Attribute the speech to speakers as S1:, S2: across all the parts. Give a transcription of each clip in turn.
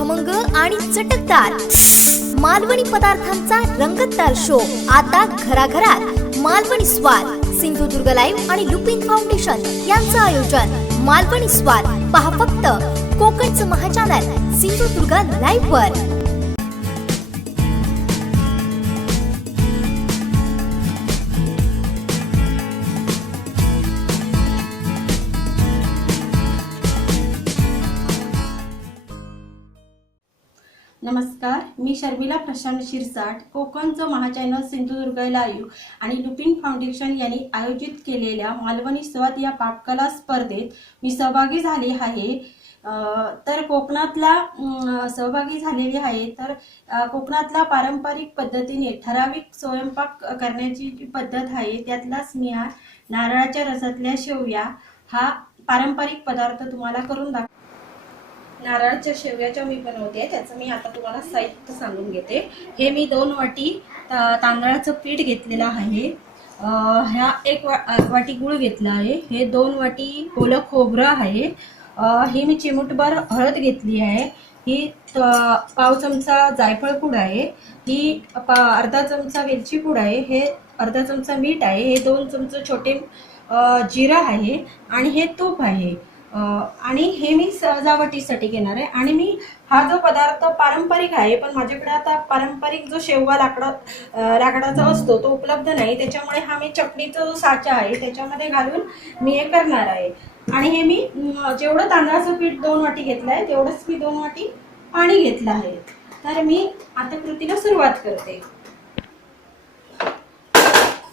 S1: खमंग आणि चटकदार. मालवणी पदार्थांचा रंगतदार शो आता घराघरात मालवणी स्वाद सिंधुदुर्ग लाईव्ह आणि लुपिन फाउंडेशन यांचं आयोजन. मालवणी स्वाद पहा फक्त कोकणचं महाचॅनल सिंधुदुर्ग लाईव्ह वर.
S2: नमस्कार मी शर्मिला प्रशांत शिरसाट कोकणचं महाचॅनल सिंधुदुर्ग लाईव्ह आणि लुपिन फाउंडेशन यांनी आयोजित केलेल्या मालवणी स्वाद या पाककला स्पर्धेत मी सहभागी झाली आहे. तर कोकणातला सहभागी झालेली आहे. तर कोकणातला पारंपरिक पद्धतीने ठराविक स्वयंपाक करण्याची जी पद्धत आहे त्यातलाच मी हा नारळाच्या रसातल्या शेवया हा पारंपरिक पदार्थ तुम्हाला करून दाखव नारळाच्या शेवयाच्या मी बनवते त्याचं मी आता तुम्हाला साहित्य सांगून घेते. हे मी दोन वाटी तांदळाचं पीठ घेतलेलं आहे. ह्या एक वा वाटी गूळ घेतला आहे. हे दोन वाटी ओलं खोबरं आहे. ही मी चिमूटभर हळद घेतली आहे. ही पाव चमचा जायफळ पूड आहे. ही पा अर्धा चमचा वेलची पूड आहे. हे अर्धा चमचा मीठ आहे. हे दोन चमचे छोटे जिरा आहे आणि हे तूप आहे. आणि हे मी सजावटीसाठी घेणार आहे. आणि मी हा जो पदार्थ पारंपरिक आहे पण माझ्याकडे आता पारंपरिक जो शेवगा लाकडा लाकडाचा असतो तो उपलब्ध नाही. त्याच्यामुळे हा मी चटणीचा जो साचा आहे त्याच्यामध्ये घालून मी हे करणार आहे. आणि हे मी जेवढं तांदळाचं पीठ दोन वाटी घेतलं आहे तेवढंच मी दोन वाटी पाणी घेतलं आहे. तर मी आता कृतीला सुरुवात करते.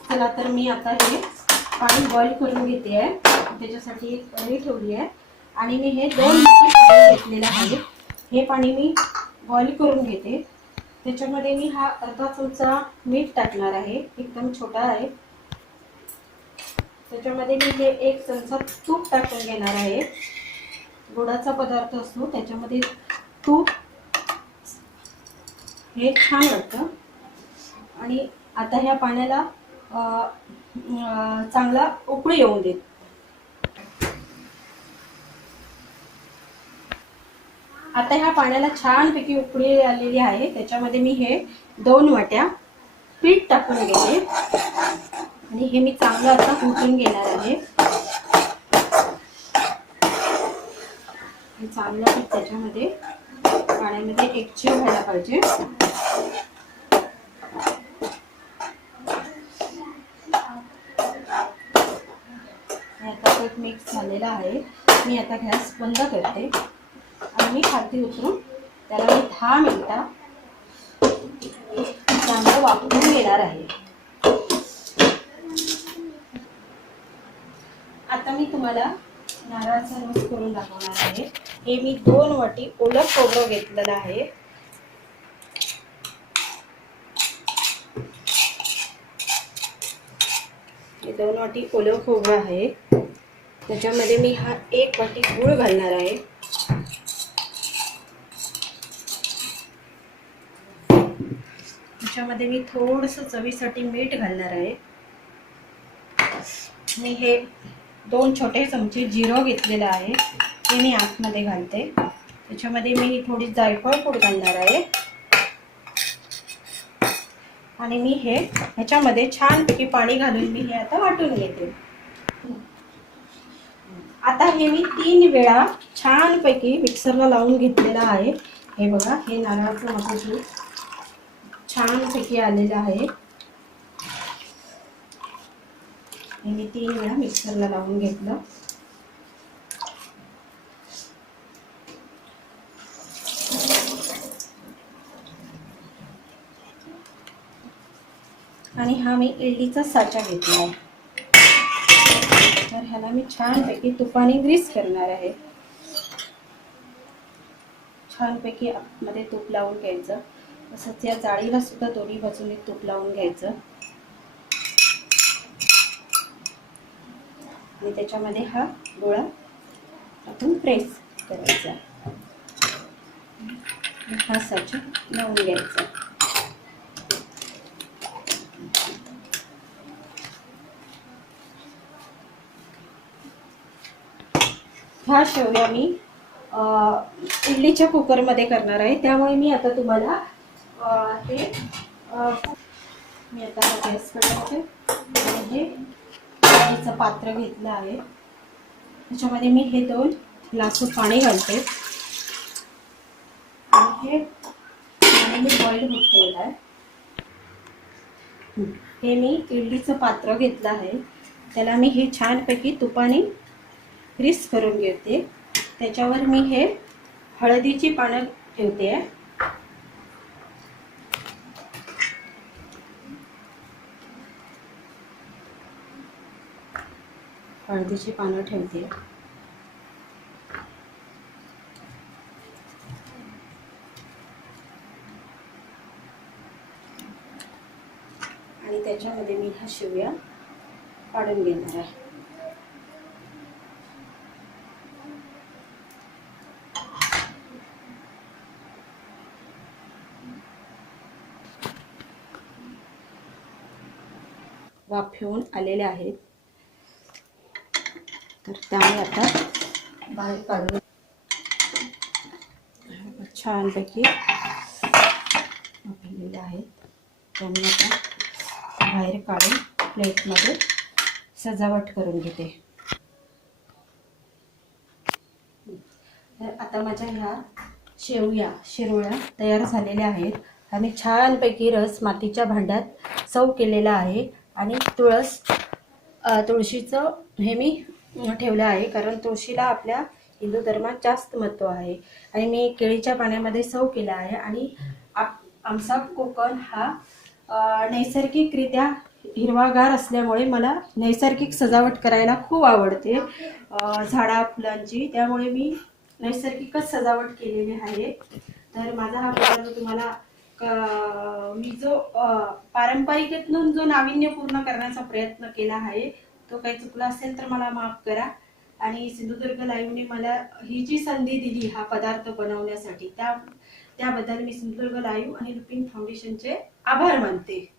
S2: चला तर मी आता हे पाणी बॉईल करून घेते आहे. त्याच्यासाठी एक कढई ठेवली आहे. आणि मी हे दोन वाटी घेतलेलं आहे. हे पाणी मी बॉईल करून घेते. त्याच्यामध्ये मी हा अर्धा चमचा मीठ टाकणार आहे. एकदम छोटा आहे. त्याच्यामध्ये मी हे एक चमचा तूप टाकून घेणार आहे. गोडाचा पदार्थ असतो. त्याच्यामध्ये तूप हे छान वाटतं आणि आता ह्या पाण्याला चांगला उकळी येऊन देत. आता ह्या पाण्याला छानपैकी उकळी आलेली आहे. त्याच्यामध्ये मी हे दोन वाट्या पीठ टाकून घेते. आणि हे मी चांगलं आता कुटून घेणार आहे. चांगलं पीठ त्याच्यामध्ये पाण्यामध्ये एकजीव व्हायला पाहिजे. आता पीठ मिक्स झालेलं आहे. मी आता गॅस बंद करते. आणि मी खालती उतरून त्याला मी दहा मिनिटा चांगलं वापरून घेणार आहे. आता मी तुम्हाला नारळाचा रस करून दाखवणार आहे. हे मी दोन वाटी ओलं खोबरं घेतलेलं आहे. हे दोन वाटी ओलं खोबरं आहे. त्याच्यामध्ये मी हा एक वाटी गूळ घालणार आहे. याच्यामध्ये मी थोडंसं चवीसाठी मीठ घालणार आहे. मी हे दोन छोटे चमचे जिरं घेतलेलं आहे ते मी आतमध्ये घालते. त्याच्यामध्ये मी थोडी जायफळ पूड घालणार आहे. आणि मी हे ह्याच्यामध्ये छानपैकी पाणी घालून मी हे आता वाटून घेते. आता हे मी तीन वेळा छानपैकी मिक्सरला लावून घेतलेलं आहे. हे बघा हे नारळाचं माझं दूध छानपैकी आलेलं आहे. मी तीन वेळा मिक्सरला लावून घेतलं. आणि हा मी इडलीचा साचा घेतला आहे. तर ह्याला मी छानपैकी तुपाने ग्रीस करणार आहे. छानपैकी आतमध्ये तूप लावून घ्यायचं. तसंच या जाळीला सुद्धा दोन्ही बाजूने तूप लावून घ्यायचं. आणि त्याच्यामध्ये हा गोळा आपण प्रेस करायचा. हा साचा लावून घ्यायचा. हा शेवया मी इडलीच्या कुकरमध्ये करणार आहे. त्यामुळे मी आता तुम्हाला हे मी आता हा गॅस पेटवते आणि हे इडलीचं पात्र घेतलं आहे. त्याच्यामध्ये मी हे दोन ग्लास पाणी घालते. आणि हे पाणी मी बॉईल होत ठेवलं आहे. हे मी इडलीचं पात्र घेतलं आहे. त्याला मी हे छानपैकी तुपाने ग्रीस करून घेते. त्याच्यावर मी हे हळदीची पानं ठेवते. आहे हळदीची पानं ठेवते. आणि त्याच्यामध्ये मी ह्या शिव्या काढून घेणार आहे. वाफेवून आलेले आहेत. तर त्यामुळे आता बाहेर काढून छानपैकी वाफलेले आहेत त्यामुळे आता बाहेर काढून प्लेटमध्ये सजावट करून घेते. तर आता माझ्या ह्या शेवया शिरोळ्या तयार झालेल्या आहेत. आणि छानपैकी रस मातीच्या भांड्यात चव केलेला आहे. आणि तुळस तुळशीचं हे मी ठेवलं आहे. कारण तुळशीला आपल्या हिंदू धर्मात जास्त महत्त्व आहे. आणि मी केळीच्या पाण्यामध्ये सव केला आहे. आणि आप आमचा कोकण हा नैसर्गिकरित्या हिरवागार असल्यामुळे मला नैसर्गिक सजावट करायला खूप आवडते. झाडा फुलांची. त्यामुळे मी नैसर्गिकच सजावट केलेली आहे. तर माझा हा पदार्थ तुम्हाला क- मी जो पारंपरिकतून पारंपरिकेतून जो नाविन्यपूर्ण करण्याचा प्रयत्न केला आहे तो काही चुकला असेल तर मला माफ करा. आणि सिंधुदुर्ग लाईव्हने मला ही जी संधी दिली हा पदार्थ बनवण्यासाठी त्या त्याबद्दल मी सिंधुदुर्ग लाईव्ह आणि लुपिन फाउंडेशनचे आभार मानते.